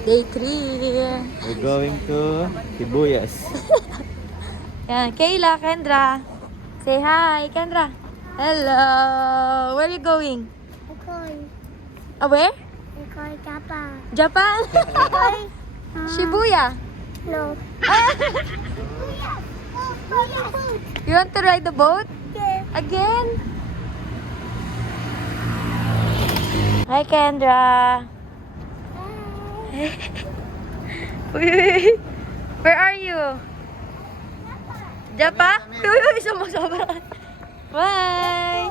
Day 3. We're going to Sibuyas. Yan, Kayla, Kendra. Say hi, Kendra. Hello. Where are you going? Where? Japan. Japan? Shibuya. No. You want to ride the boat? Yes. Again? Hi, Kendra. Where are you? Japan? Sumasobra. Bye.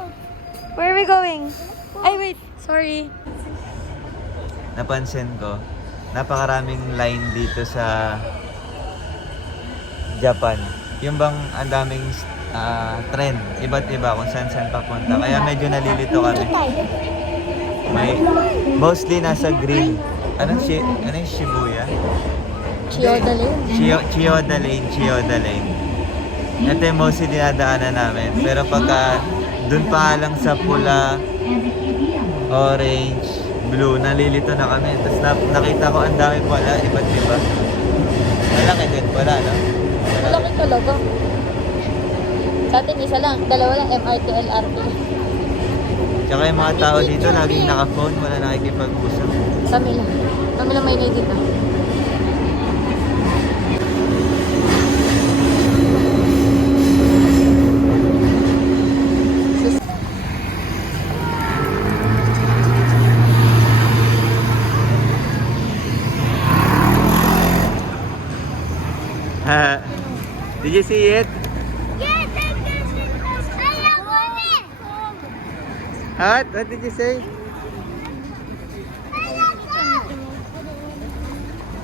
Where are we going? Ay, wait. Sorry. Napansin ko, napakaraming line dito sa Japan. Yung bang ang daming trend, iba't iba kung saan papunta. Kaya medyo nalilito kami. Mostly nasa green. Ano yung Shibuya? Chiyoda Lane. Chiyoda Lane. Ito yung mostly dinadaanan namin. Pero pagka dun pa lang sa pula, orange, blue, nalilito na kami. Tapos nakita ko ang dami pala, iba't iba. Malaki din pala, no? Malaki talaga. Sa atin isa lang, dalawa lang, MRT, LRT. Tsaka yung mga tao dito, laging naka-phone, wala nakikipag-usap. Kami lang. Kami lang may need dito. Did you see it? Yes, I can see. I want it. What did you say?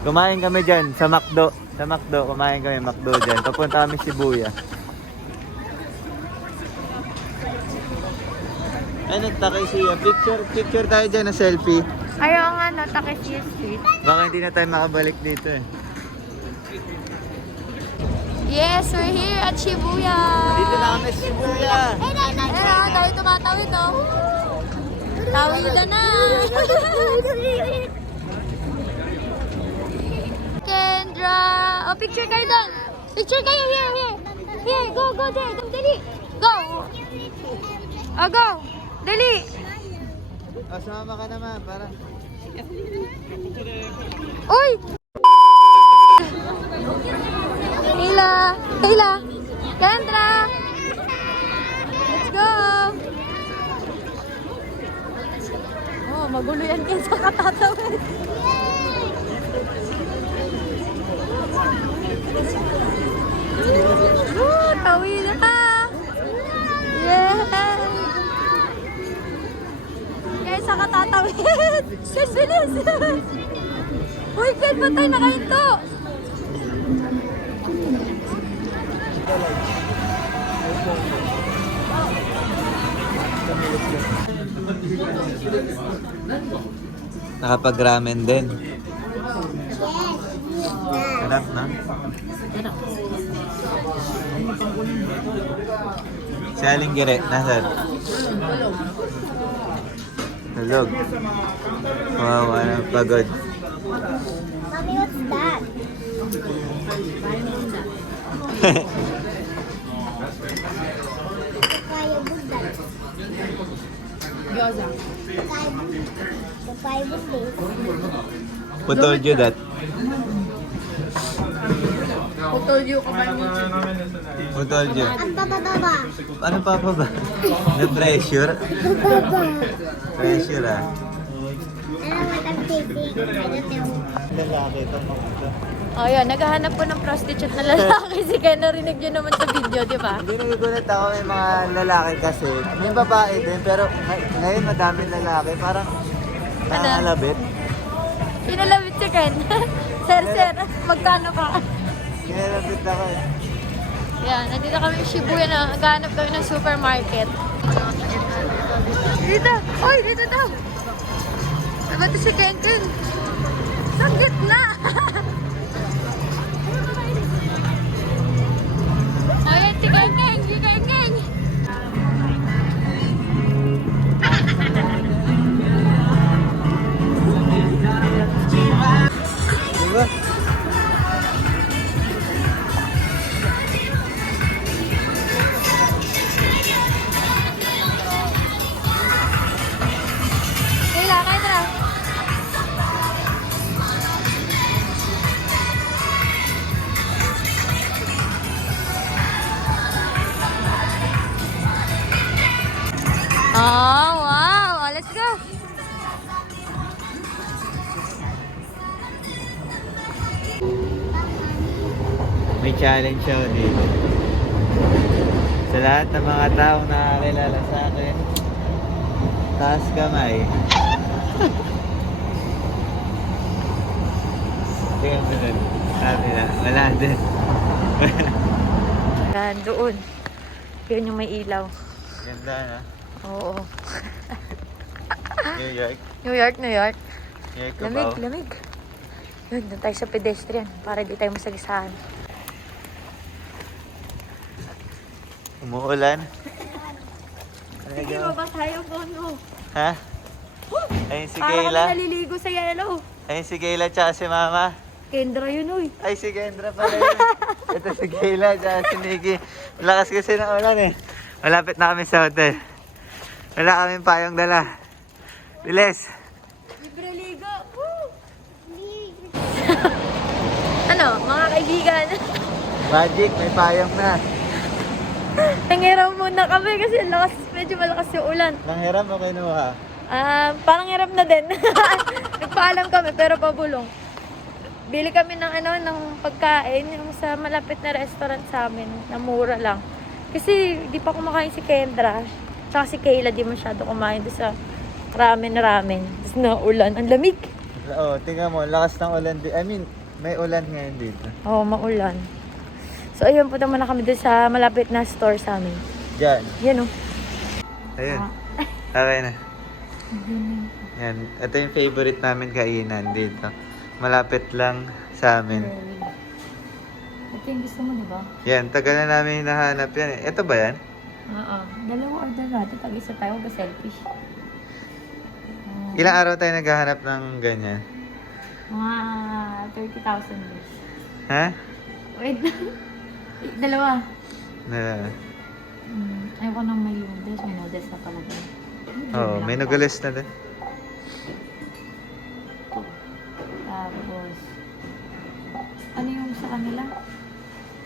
Kumain kami dyan sa McDo. Sa McDo, kumain kami McDo dyan. Papunta kami Shibuya. Ano, Takeshiya? Picture tayo dyan na selfie. Ayaw nga na, Takeshiya Street. Baka hindi na tayo makabalik dito eh. Yes, we're here at Shibuya. Dito na kami Shibuya. Ayan, tayo tumatawid, oh. Tawidan na. Kendra. Oh, picture kayo doon. Picture kayo, here. Here, go there. Dali. Go. Oh, go. Dali. O, sumama ka naman para... Uy! Hila. Kendra. Let's go. Oh, magulo yan kayo sa katatawid. Tawid na. Yeah. Guys, sa katatawid. Bilis. Uy, Ken, ba't tayo nakahinto? Nakapag-ramen din. Sarap na. Si Aling Gire, nasan? Tulog. Wow, anong pagod. Mommy, what's that? Kaya budan. Gyoza. Kaya budan. Who told you that? Who told you about me? Who told you? Ang baba. Ano pa ba? Na-pressure? Baba. Pressure ah. Ano what I'm thinking? I don't know. Lalaki itong mga. Oh, yan. Naghahanap po ng prostitute na lalaki. Si Ken, narinig nyo naman sa video, di ba? Hindi nagugulat ako may mga lalaki kasi. May babae din pero ngayon madaming lalaki. Parang nangalabit. Pinalabit si Ken. Sir, magkano ka? Kinalabit ako eh. Yan, nandito kami sa Shibuya na naghahanap kami ng supermarket. Dito! Uy, dito daw! Diba ito si Ken? Sa gitna! Ayan, si Ken! May challenge ako dito. Sa lahat ng mga taong nakakilala sa akin, taas kamay. Tingnan mo dun. Sabi na, wala din. Yan, doon. Yun yung may ilaw. Ganda na. Oo. New York. New York, New York. New York, Lamig, Cubao. lamig. Yun, doon tayo sa pedestrian para di tayo masalisahan. Umuulan. Sige, baba tayo, Bono. Ha? Ayun si Para kami Kayla. naliligo sa yellow. Ayun si Kayla tsaka si Mama. Kendra yun, uy. Ay, si Kendra pala yun. Ito si Kayla tsaka si Nikki. Lakas kasi ng ulan eh. Malapit na kami sa hotel. Wala kaming payong dala. Bilis. Libre ligo. Woo! Ano, mga kaibigan? Magic, may payong na. Nangiram muna kami kasi medyo malakas yung ulan. Nanghiram o kinuha? Parang hiram na din. Nagpaalam kami pero pabulong. Bili kami ng pagkain yung sa malapit na restaurant sa amin na mura lang. Kasi di pa kumakain si Kendra. Tsaka si Kayla di masyado kumain doon sa ramen. Tapos na ulan. Ang lamig. Oo, tingnan mo, lakas ng ulan dito. I mean, may ulan ngayon dito. Oo, maulan. So ayun, punta muna kami doon sa malapit na store sa amin. Diyan. Yan o. Ayun. Okay na. Yan. Ito yung favorite namin kainan dito. Malapit lang sa amin. Ito yung gusto mo, di ba? Yan, tagal na namin hinahanap yan eh. Ito ba yan? Oo. Dalawang order natin. Tag-isa tayo ba selfish? Ilang araw tayo naghahanap ng ganyan? Mga 30,000 views. Ha? Wait lang. Dalawa. Na, Ayoko nang may noodles. May noodles na talaga. oh, may nugulis na din. Tapos, ano yung sa kanila?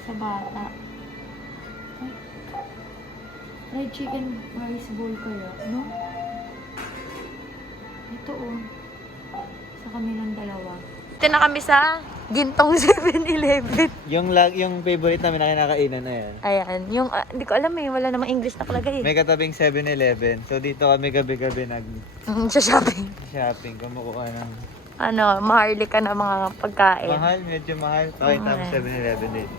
Sa bata. Ay, fried chicken rice bowl kaya, no? Ito oh. Sa kanilang dalawa. Ito na kami sa Gintong 7-Eleven. Yung favorite namin na kinakainan na yan. Ayan. Yung, hindi ko alam eh. Wala namang English nakalagay eh. May katabing 7-Eleven. So dito kami gabi-gabi Sa shopping. nag-shopping. Kumukuha ng Ano, maharli ka na mga pagkain. mahal, medyo mahal. Pakita mo Mahal. 7-Eleven dito.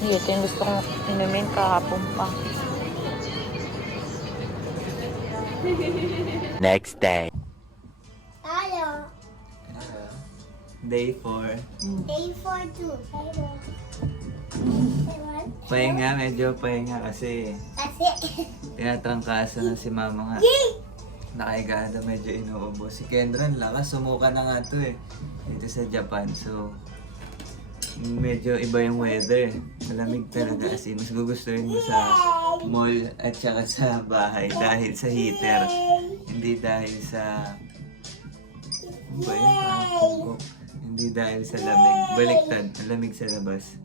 Ito yung gusto kong inumin kahapon pa. Next day. Hello. Day 4. Day 4 Hello. Pahinga, medyo pahinga kasi Kasi, tinatrangkaso na si mama nga. Nakahiga daw, medyo inuubo. Si Kendra, lakas, sumuka na nga to eh. Dito sa Japan, so medyo iba yung weather. Malamig talaga as in. Mas gugustuhin mo sa mall at saka sa bahay dahil sa heater. Hindi dahil sa... Ano ba yun? Hindi dahil sa lamig. Baliktad, ang lamig sa labas.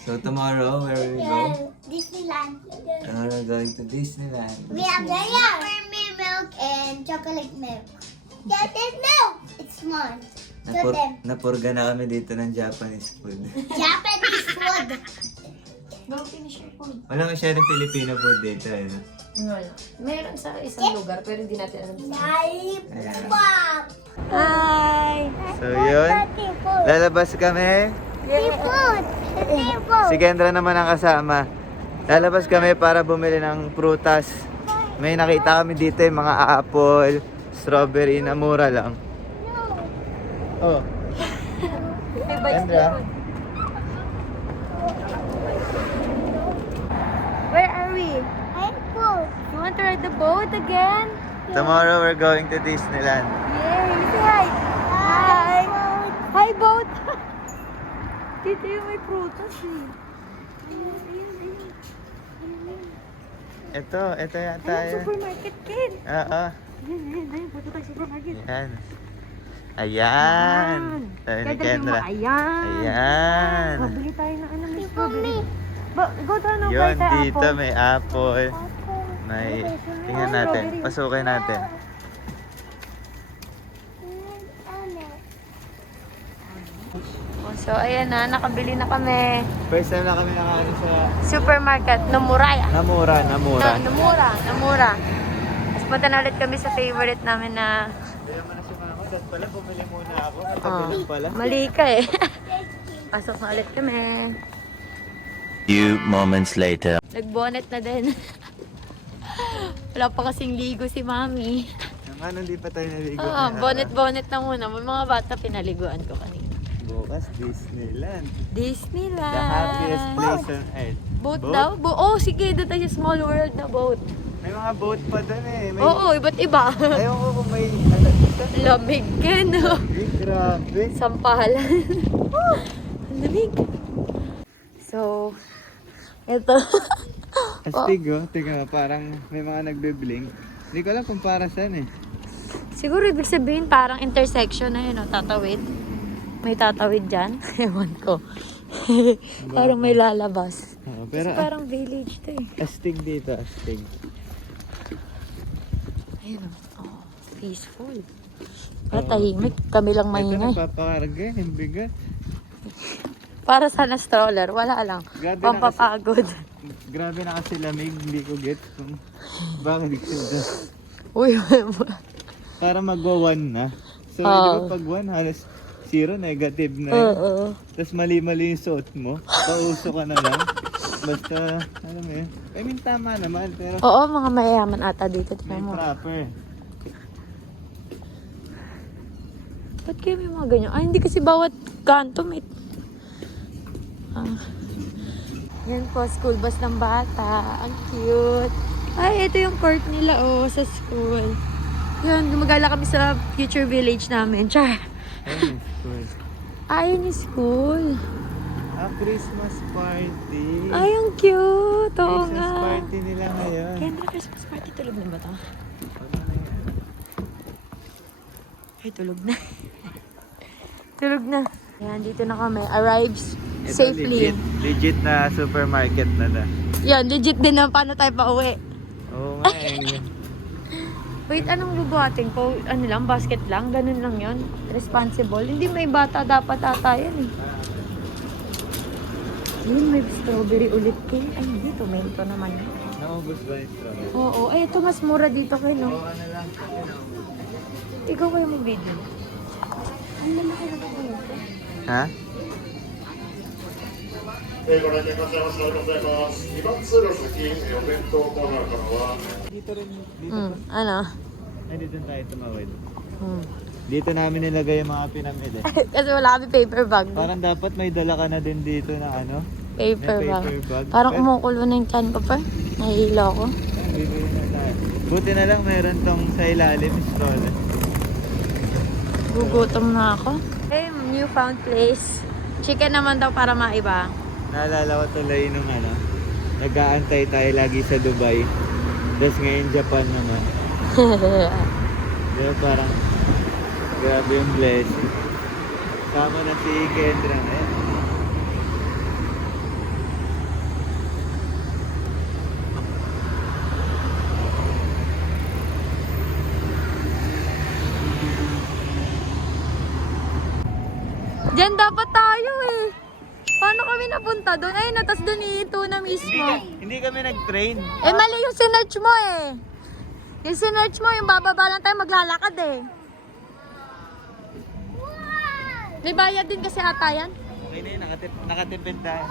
So tomorrow, where will we go? Disneyland. Tomorrow we're going to Disneyland. We have peppermint milk and chocolate milk. Chocolate milk! It's small. Napurga na kami dito ng Japanese food. Japanese food. Go finish your food. Wala masyadong Filipino food dito. Eh. Wala. Meron sa isang lugar pero hindi natin alam saan. Lollipop. Hi! So yun, lalabas kami. Seafood. Seafood. Si Kendra naman ang kasama. Lalabas kami para bumili ng prutas. May nakita kami dito yung mga apple, strawberry na mura lang. Oh, May bites Kendra. doon. Where are we? I'm full. You want to ride the boat again? Tomorrow we're going to Disneyland. Yay! Say hi! Hi! Hi, boat! Dito yung may prutas eh. Ito yata Ayun, yan. supermarket, Ken. Oo. Ayun, punta tayo sa supermarket. Yan. Ayan. Sabi ni Kendra. Ayan. Ayan. Mabili tayo ng ano, may strawberry. Go down ng Yun, kahit dito apple. may apple. May, tingnan natin. Pasukin natin. So, ayan na, nakabili na kami. First time na kami nakaano sa Supermarket, Nomuraya. Namura. Namura. Tapos punta na ulit kami sa favorite namin na... Kaya mo na si mama, dahil pala bumili muna ako. Natabilang pala. Mali ka eh. Pasok na ulit kami. Few moments later. Nag-bonnet na din. Wala pa kasing ligo si Mami. Ano, hindi pa tayo naligo. Bonnet na muna. May mga bata pinaliguan ko kanina. Bukas, Disneyland. Disneyland. The happiest place on earth. Boat daw? Oh, sige. Doon tayo sa Small World na boat. May mga boat pa doon eh. May... Oo, iba't iba. Ayaw ko kung may... Ano, dito? Lamig ka, no? Grabe. Sampalan. Ang lamig. So, eto. Astig oh. Tingnan mo, parang may mga nagbe-blink. Hindi ko alam kung para saan eh. Siguro ibig sabihin parang intersection na yun, no? Tatawid. May tatawid dyan. Ewan ko. Parang may lalabas. Oo, Kasi pero parang village to eh. astig dito, astig. Ayun oh, peaceful. Tahimik. Kami lang Ito maingay. nagpapakarga eh, ang bigat. Para sana stroller, wala lang. Grabe na Pampapagod. Grabe na kasi lamig, hindi ko get kung bakit ito. Uy, Para mag-1 na. So, Oo. di ba pag 1, halos 0, negative na yun. oo. Tapos mali-mali yung suot mo. Pauso ka na lang. Basta, alam mo yun. I mean, tama naman, pero Oo, mga mayayaman ata dito. may Tignan mo. proper. Ba't kayo may mga ganyan? Ay, hindi kasi bawat kanto may... Yan po, school bus ng bata. Ang cute. Ay, ito yung court nila, oh, sa school. Yan, gumagala kami sa future village namin. Char! Ayun, school. Ayun yung school. Christmas party. Ay, ang cute. Oo Christmas nga. party nila ngayon. Kendra, Christmas party. Tulog na ba ito? Ay, tulog na. Tulog na. Yan, dito na kami. Arrives Ito, safely. legit na supermarket na na. Yan, legit din na paano tayo pa uwi. Oo nga eh. Wait, anong bubuhatin ko? Ano lang, basket lang? Ganun lang yon. Responsible. Hindi may bata dapat ata yan eh. Yun, may strawberry ulit ko. Ay, hindi. Tomato naman. Naubos ba yung strawberry? Oo. Ay, ito mas mura dito kayo, no? Oo, ano lang. Ikaw kayo mo video. Ang lalaki na ba ito? Ha? ご来店いらっしゃいました。ありがとうございます。2番通路先、お弁当コーナーからは、 Dito rin. Dito Hmm, pa. ano? Ay, dito tayo tumawid. Hmm. Dito namin nilagay yung mga pinamili. Kasi wala kami paper bag. Parang dapat may dala ka na din dito na ano. Paper May bag. paper bag. Parang Pero- umukulo na yung chan ko pa. Nahihilo ako. Bibili na tayo. Buti na lang meron tong sa ilalim stroller. Gugutom na ako. Hey, newfound place. Chicken naman daw para maiba. Naalala ko tuloy nung ano, nag-aantay tayo lagi sa Dubai. Tapos ngayon Japan naman. Diba parang grabe yung blessing. Sama na si Kendra ngayon. Diyan dapat tayo eh. Paano kami napunta doon? Ayun na, tas doon ito na mismo. Hindi kami nag-train. Eh, mali yung sinerch mo eh. Yung sinerch mo, yung bababa lang tayo maglalakad eh. May bayad din kasi ata yan. Okay na yun, nakatipid tayo.